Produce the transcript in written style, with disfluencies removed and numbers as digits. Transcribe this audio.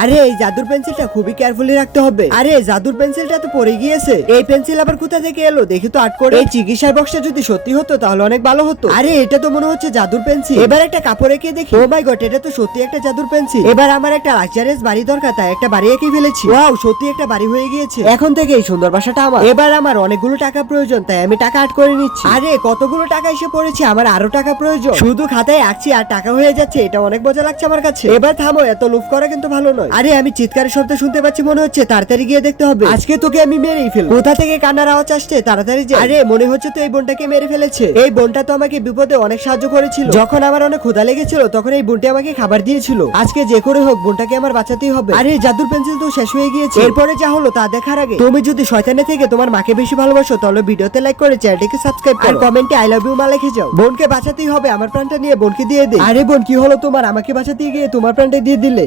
আরে এই জাদুর পেন্সিলটা খুবই কেয়ারফুলি রাখতে হবে। আরে জাদুর পেন্সিলটা তো পড়ে গিয়েছে। এই পেন্সিল আবার কোথা থেকে এলো দেখি তো আট করে। এই চিকিৎসার বক্সটা যদি সত্যি হতো তাহলে অনেক ভালো হতো। আরে এটা তো মনে হচ্ছে জাদুর পেন্সিল। এবার একটা কাপড় এঁকে দেখি। ও মাই গড, এটা তো সত্যি একটা জাদুর পেন্সিল। এবার আমার একটা লাক্সারিয়াস বাড়ি দরকার, তাই একটা বাড়ি এঁকে ফেলেছি। ওয়াও, সত্যি একটা বাড়ি হয়ে গিয়েছে। এখন থেকে এই সুন্দর বাসাটা আমার। এবার আমার অনেকগুলো টাকা প্রয়োজন, তাই আমি টাকা আট করে নিচ্ছি। আরে কতগুলো টাকা এসে পড়েছে, আমার আরো টাকা প্রয়োজন। শুধু খাতায় আঁকছি আর টাকা হয়ে যাচ্ছে, এটা অনেক মজা লাগছে আমার কাছে। এবার থামো, এত লুফ করা কিন্তু ভালো নয়। আরে আমি চিৎকারের শব্দ শুনতে পাচ্ছি মনে হচ্ছে, তাড়াতাড়ি গিয়ে দেখতে হবে। আজকে তোকে আমি মেরেই ফেলবো। কোথা থেকে কান্নার আওয়াজ আসছে, তাড়াতাড়ি যা। আরে মনে হচ্ছে তো এই বোনটাকে মেরে ফেলেছে। এই বোনটা তো আমাকে বিপদে অনেক সাহায্য করেছিল। যখন আমার অনেক ক্ষুধা লেগেছিল তখন এই বোনটি আমাকে খাবার দিয়েছিল। আজকে যে করে হোক বোনটাকে আমার বাঁচাতেই হবে। আরে জাদুর পেন্সিল তো শেষ হয়ে গিয়েছে। এরপরে যা হলো তা দেখার আগে তুমি যদি শয়তানে থেকে তোমার মাকে বেশি ভালোবাসো তাহলে ভিডিওতে লাইক করে চ্যানেলটিকে সাবস্ক্রাইব করো আর কমেন্টে আই লাভ ইউ মা লিখে যাও। বোনকে বাঁচাতেই হবে, আমার প্রাণটা নিয়ে বোনকে দিয়ে দে। আরে বোন, কি হলো তোমার? আমাকে বাঁচাতে গিয়ে তোমার প্রাণটা দিয়ে দিলে।